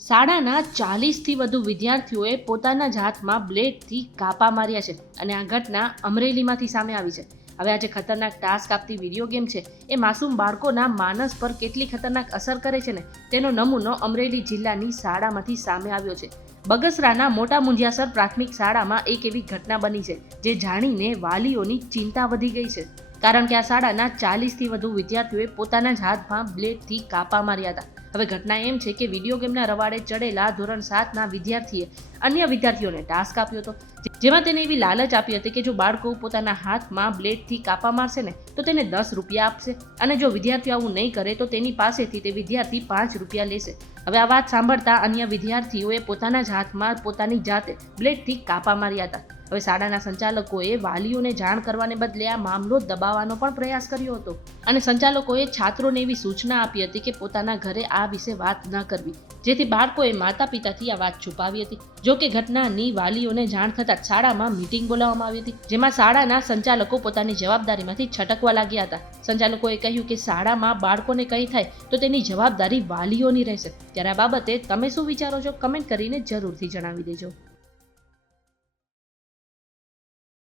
શાળાના 40થી વધુ વિદ્યાર્થીઓએ પોતાના જ હાથમાં બ્લેડથી કાપા માર્યા છે અને આ ઘટના અમરેલીમાંથી સામે આવી છે. હવે આ જે ખતરનાક ટાસ્ક આપતી વિડીયો ગેમ છે એ માસૂમ બાળકોના માનસ પર કેટલી ખતરનાક અસર કરે છે ને તેનો નમૂનો અમરેલી જિલ્લાની શાળામાંથી સામે આવ્યો છે. બગસરાના મોટા મુંજિયાસર પ્રાથમિક શાળામાં એક એવી ઘટના બની છે જે જાણીને વાલીઓની ચિંતા વધી ગઈ છે. કારણ કે આ શાળાના 40થી વધુ વિદ્યાર્થીઓએ પોતાના જ હાથમાં બ્લેડથી કાપા માર્યા હતા. હવે ઘટના એમ છે કે વિડીયો ગેમના રવાડે ચડેલા ધોરણ 7ના વિદ્યાર્થીએ અન્ય વિદ્યાર્થીઓને ટાસ્ક આપ્યો હતો, જેમાં તેને એવી લાલચ આપી હતી કે જો બાળકો પોતાના હાથમાં બ્લેડથી કાપા મારશે ને તો તેને 10 રૂપિયા આપશે અને જો વિદ્યાર્થી આવું નહીં કરે તો તેની પાસેથી તે વિદ્યાર્થી 5 રૂપિયા લેશે. હવે આ વાત સાંભળતા અન્ય વિદ્યાર્થીઓએ પોતાના જ હાથમાં પોતાની જાતે બ્લેડથી કાપા માર્યા હતા. હવે શાળાના સંચાલકોએ વાલીઓને જાણ કરવાને બદલે આ મામલો દબાવવાનો પણ પ્રયાસ કર્યો હતો અને સંચાલકોએ છાત્રોને એવી સૂચના આપી હતી કે પોતાના ઘરે આ વિશે વાત ન કરવી, જેથી બાળકોએ માતા પિતાથી આ વાત છુપાવી હતી. જો કે ઘટનાની વાલીઓને જાણ થતાં શાળામાં મીટિંગ બોલાવવામાં આવી હતી, જેમાં શાળાના સંચાલકો પોતાની જવાબદારીમાંથી છટકવા લાગ્યા હતા. સંચાલકોએ કહ્યું કે શાળામાં બાળકોને કંઈ થાય તો તેની જવાબદારી વાલીઓની રહેશે. ત્યારે આ બાબતે તમે શું વિચારો છો, કમેન્ટ કરીને જરૂરથી જણાવી દેજો.